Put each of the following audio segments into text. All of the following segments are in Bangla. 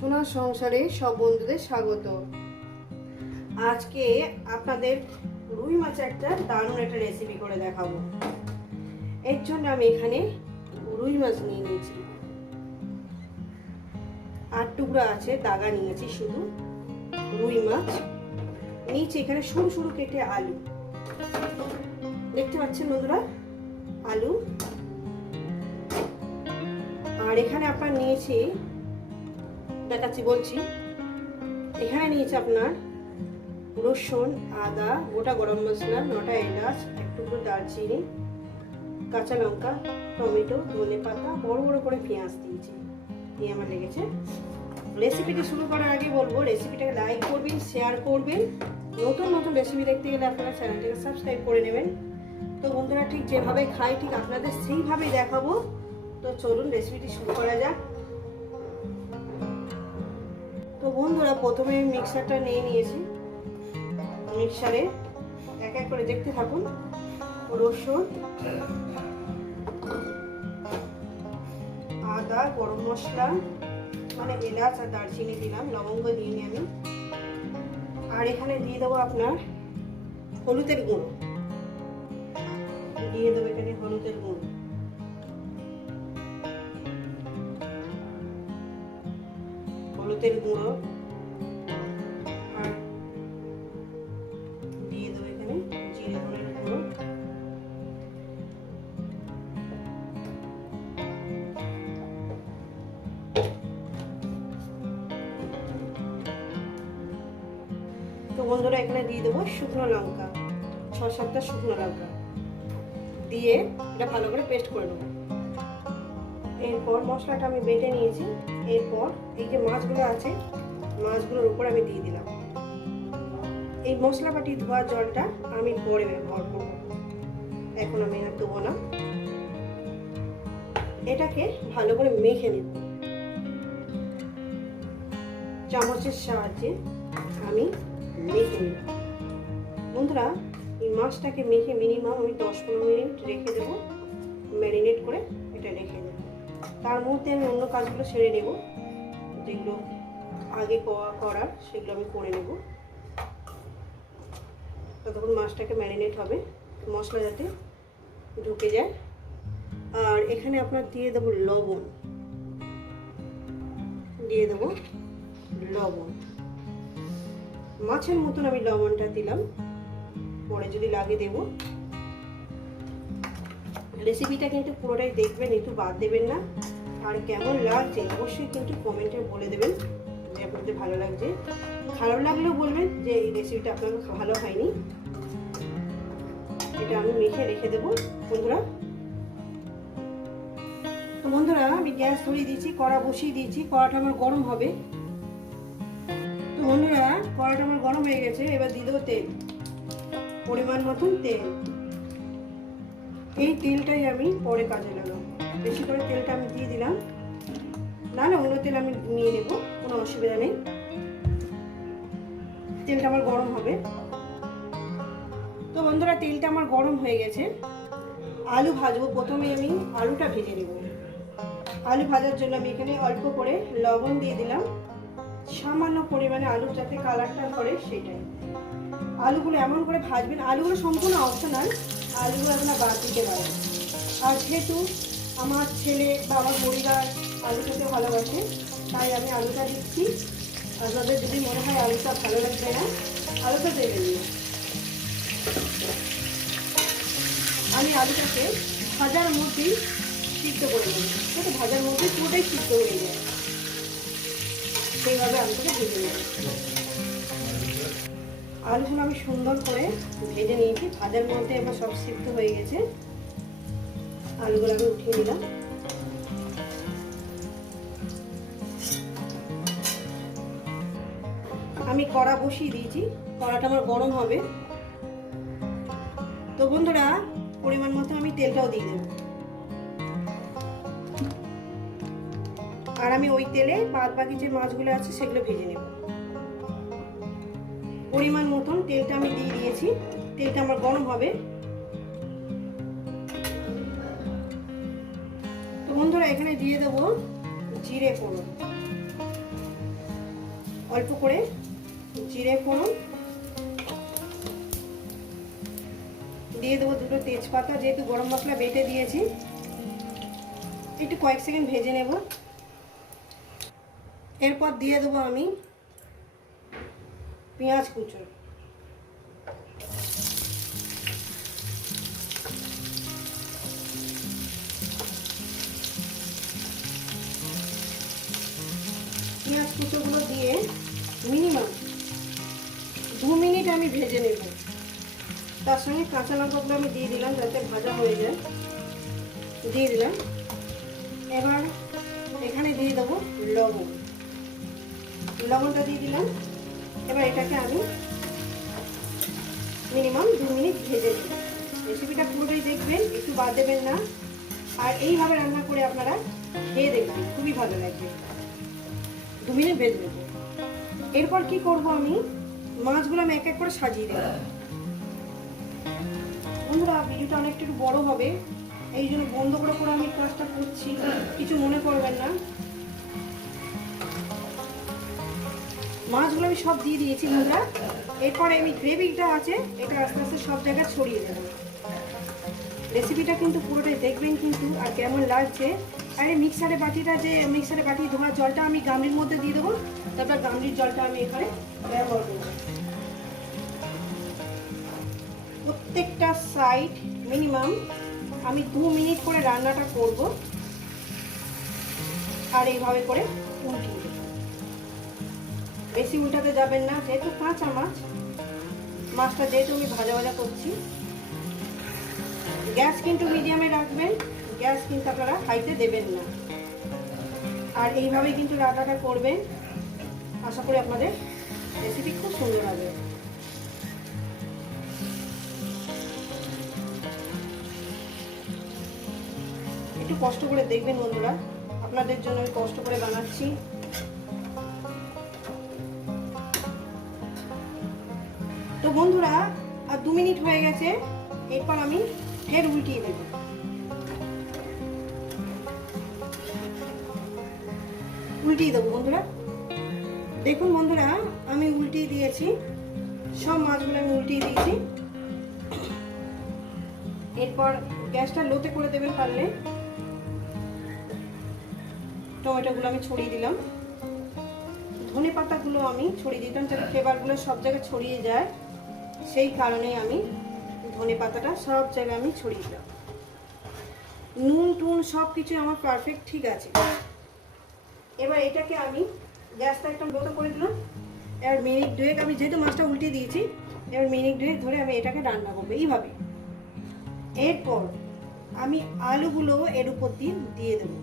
সোনার সংসারে সব বন্ধুদের স্বাগত। আজকে আপনাদের রুই মাছ একটা দারুণ একটা রেসিপি করে দেখাবো। এর জন্য আমি এখানে রুই মাছ নিয়ে নিয়েছি। আট টুকরো আছে, দাগা নিয়েছি শুধু। রুই মাছ। নিয়েছি এখানে সরু সরু কেটে আলু। দেখতে পাচ্ছেন বন্ধুরা? আলু। আর এখানে আপনার নিয়েছি দেখাচ্ছি, বলছি। এখানে নিয়েছি আপনার রসুন, আদা, গোটা গরম মশলা, নটা এলাচ একটু দারচিনি, কাঁচা লঙ্কা, টমেটো, ধনে পাতা, বড় বড় করে পেঁয়াজ দিয়েছি। দিয়ে আমার লেগেছে। রেসিপিটি শুরু করার আগে বলব, রেসিপিটাকে লাইক করবেন, শেয়ার করবেন। নতুন নতুন রেসিপি দেখতে গেলে আপনারা চ্যানেলটাকে সাবস্ক্রাইব করে নেবেন। তো বন্ধুরা, ঠিক যেভাবে খাই, ঠিক আপনাদের সেইভাবেই দেখাবো। তো চলুন, রেসিপিটি শুরু করা যাক। বন্ধুরা, প্রথমে মিক্সারটা নিয়ে নিয়েছি। মিক্সারে এক এক করে দেখতে থাকুন। রসুন, আদা, গরম মশলা মানে এলাচ আর দারচিনি দিলাম, লবঙ্গ দিইনি আমি। আর এখানে দিয়ে দেবো আপনার হলুদের গুঁড়ো। দিয়ে দেবো এখানে হলুদের হলুদের গুঁড়ো। দিয়ে দেবো এখানে তো বন্ধুরা, এখানে দিয়ে দেবো শুকনো লঙ্কা, ছ সাতটা শুকনো লঙ্কা। দিয়ে এটা ভালো করে পেস্ট করে নেব। এরপর মশলাটা আমি বেটে নিয়েছি। এরপর এই যে মাছগুলো আছে, মাছগুলোর উপর আমি দিয়ে দিলাম। এই মশলা বাটি ধোয়া জলটা আমি পরে ব্যবহার করব। এখন আমি আর দেবো না। এটাকে ভালো করে মেখে নেব। চামচের সাহায্যে আমি মেখে নেব। বন্ধুরা, এই মাছটাকে মেখে মিনিমাম আমি দশ পনেরো মিনিট রেখে দেবো। ম্যারিনেট করে এটা রেখে তার মধ্যে আমি অন্য কাজগুলো সেরে নেব। যেগুলো আগে করার, সেগুলো আমি করে নেব। ততক্ষণ মাছটাকে ম্যারিনেট হবে, মশলা যাতে ঢুকে যায়। আর এখানে আপনার দিয়ে দেবো লবণ। দিয়ে দেবো লবণ। মাছের মতন আমি লবণটা দিলাম। পরে যদি লাগে দেবো। রেসিপিটা কিন্তু পুরোটাই দেখবেন, একটু বাদ দেবেন না। আর কেমন লাগছে অবশ্যই কিন্তু কমেন্টে বলে দেবেন যে আপনাদের ভালো লাগছে। খারাপ লাগলেও বলবেন যে এই রেসিপিটা আপনাদের ভালো হয়নি। এটা আমি মেখে রেখে দেবো। বন্ধুরা, তো বন্ধুরা, আমি গ্যাস ধরিয়ে দিয়েছি, কড়া বসিয়ে দিয়েছি, কড়াটা আমার গরম হবে। তো বন্ধুরা, কড়াটা আমার গরম হয়ে গেছে, এবার দেবো তেল। পরিমাণ মতন তেল। এই তেলটাই আমি পরে কাজে লাগাবো। বেশি করে তেলটা আমি দিয়ে দিলাম। না না, অন্য তেল আমি নিয়ে নেব, কোনো অসুবিধা নেই। তেলটা আমার গরম হবে। তো বন্ধুরা, তেলটা আমার গরম হয়ে গেছে। আলু ভাজবো। প্রথমে আমি আলুটা ভেজে নেব। আলু ভাজার জন্য আমি এখানে অল্প করে লবণ দিয়ে দিলাম। সামান্য পরিমাণে আলু, যাতে কালারটা করে সেটাই। আলুগুলো এমন করে ভাজবেন। আলুগুলো সম্পূর্ণ অপশনাল আলুগুলো আপনারা বাদ দিতে পারেন আর যেহেতু আমার ছেলে বা আমার পরিবার আলু খেতে ভালোবাসে, তাই আমি আলুটা দিচ্ছি। আপনাদের যদি মনে হয় আলুটা ভালো লাগবে না, আলুটা দেবেন না আমি আলুটাকে ভাজার মধ্যেই সিদ্ধ করে নেব। যাতে ভাজার মধ্যে পুরোটাই সিদ্ধ হয়ে যায়। সেইভাবে আলুটাকে ভেজে নেব। আলুগুলো আমি সুন্দর করে ভেজে নিয়েছি। ভাজার মধ্যে আমার সব সিদ্ধ হয়ে গেছে। আলুগুলো আমি উঠিয়ে নিলাম। আমি কড়া বসিয়ে দিয়েছি। কড়াটা আমার গরম হবে। তো বন্ধুরা, পরিমাণ মতো আমি তেলটাও দিয়ে দেবো। আর আমি ওই তেলে বাদ বাকি যে মাছগুলো আছে, সেগুলো ভেজে নেব। পরিমাণ মতন তেলটা আমি দিয়ে দিয়েছি। তেলটা আমার গরম হবে। তো বন্ধুরা, এখানে দিয়ে দেবো জিরে ফোড়ন। অল্প করে জিরে ফোড়ন। দিয়ে দেবো দুটো তেজপাতা, যেহেতু গরম মশলা বেটে দিয়েছি। একটু কয়েক সেকেন্ড ভেজে নেব। এরপর দিয়ে দেবো আমি পেঁয়াজ কুচো। পেঁয়াজ কুচোগুলো দিয়ে মিনিমাম দু মিনিট আমি ভেজে নেব। তার সঙ্গে কাঁচা লঙ্কাগুলো আমি দিয়ে দিলাম যাতে ভাজা হয়ে যায়। দিয়ে দিলাম। এবার এখানে দিয়ে দেবো লবণ। লবণটা দিয়ে দিলাম। এবার এটাকে আমি মিনিমাম দু মিনিট ভেজে নিই রেসিপিটা পুরোটাই দেখবেন, একটু বাদ দেবেন না। আর এইভাবে রান্না করে আপনারা খেয়ে দেখবেন, খুবই ভালো লাগবে। দু মিনিট ভেজে নেব। এরপর কি করব আমি? মাছগুলো আমি এক এক করে সাজিয়ে দেবো। বন্ধুরা, ভিডিওটা অনেকটা একটু বড় হবে, এই জন্য বন্ধ করে করে আমি কাজটা করছি। কিছু মনে করবেন না। মাছগুলো আমি সব দিয়ে দিয়েছি বন্ধুরা এরপরে আমি গ্রেভিটা আছে, এটা আস্তে আস্তে সব জায়গায় ছড়িয়ে দেবো। রেসিপিটা কিন্তু পুরোটাই দেখবেন কিন্তু আর কেমন লাগছে। আর এই মিক্সারে বাটিটা যে মিক্সারে বাটি ধোয়ার জলটা আমি গামলির মধ্যে দিয়ে দেবো। তারপর গামলির জলটা আমি এখানে ব্যবহার করব। প্রত্যেকটা সাইড মিনিমাম আমি দু মিনিট করে রান্নাটা করব। আর এইভাবে করে উল্টিয়ে বেশি উল্টাতে যাবেন না, যেহেতু কাঁচা মাছ, মাছটা যেহেতু আমি ভাজা ভাজা করছি। গ্যাস কিন্তু মিডিয়ামে রাখবেন, গ্যাস কিন্তু আপনারা হাইতে দেবেন না। আর এইভাবে কিন্তু রান্নাটা করবেন, আশা করি আপনাদের রেসিপি খুব সুন্দর হবে। একটু কষ্ট করে দেখবেন বন্ধুরা, আপনাদের জন্য আমি কষ্ট করে বানাচ্ছি। তো বন্ধুরা, আর দু মিনিট হয়ে গেছে, এরপর আমি ফের উল্টিয়ে দেব। উল্টিয়ে দেবো বন্ধুরা। দেখুন বন্ধুরা, আমি উল্টিয়ে দিয়েছি, সব মাছগুলো আমি উল্টিয়ে দিয়েছি। এরপর গ্যাসটা লোতে করে দেবেন পারলে। টমেটোগুলো আমি ছড়িয়ে দিলাম। ধনে পাতাগুলো আমি ছড়িয়ে দিতাম যাতে ফ্লেভারগুলো সব জায়গায় ছড়িয়ে যায়। সেই কারণে আমি ধনে পাতাটা সব জায়গায় আমি ছড়িয়ে দিলাম। নুন টুন সব কিছু আমার পারফেক্ট ঠিক আছে। এবার এটাকে আমি গ্যাসটা একটা লোতো করে দিলাম। এবার মিনিট দুয়েক আমি যেহেতু মাছটা উল্টে দিয়েছি, এবার মিনিট দুয়েক ধরে আমি এটাকে রান্না করব এইভাবে। এরপর আমি আলুগুলো এর উপর দিয়ে দিয়ে দেবো।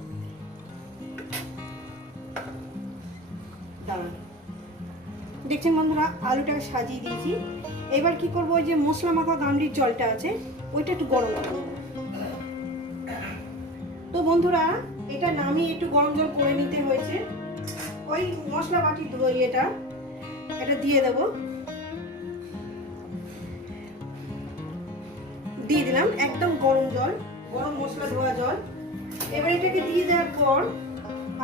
দেখছেন বন্ধুরা, আলুটাকে সাজিয়ে দিয়েছি। এবার কি করব, ওই যে মশলা মাখা গামলির জলটা আছে, ওইটা একটু গরম করে নেব। তো বন্ধুরা, এটা নামিয়ে একটু গরম জল করে নিতে হয়েছে। ওই মশলা বাটি এটা এটা দিয়ে দেব। দিয়ে দিলাম একদম গরম জল, গরম মশলা ধোয়া জল। এবার এটাকে দিয়ে দেওয়ার পর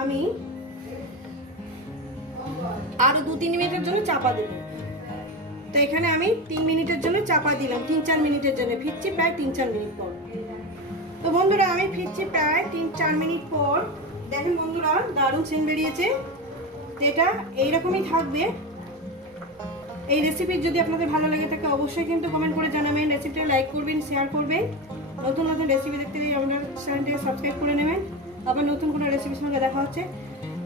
আমি আরও দু তিন মিনিটের জন্য চাপা দেবো। তো এখানে আমি তিন মিনিটের জন্য চাপা দিলাম, তিন চার মিনিটের জন্য ফিরছি প্রায় তিন চার মিনিট পর। তো বন্ধুরা, আমি ফিরছি প্রায় তিন চার মিনিট পর। দেখেন বন্ধুরা, দারুণ সেন বেরিয়েছে। এটা এইরকমই থাকবে। এই রেসিপি যদি আপনাদের ভালো লাগে থাকে, অবশ্যই কিন্তু কমেন্ট করে জানাবেন। রেসিপিটা লাইক করবেন শেয়ার করবেন। নতুন নতুন রেসিপি দেখতে গিয়ে আপনার চ্যানেলটিকে সাবস্ক্রাইব করে নেবেন। আবার নতুন কোনো রেসিপির সঙ্গে দেখা হচ্ছে।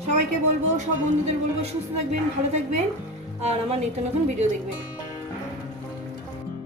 সবাইকে বলব, সব বন্ধুদের বলব, সুস্থ থাকবেন, ভালো থাকবেন। আর আমার নিত্য নতুন ভিডিও দেখবেন।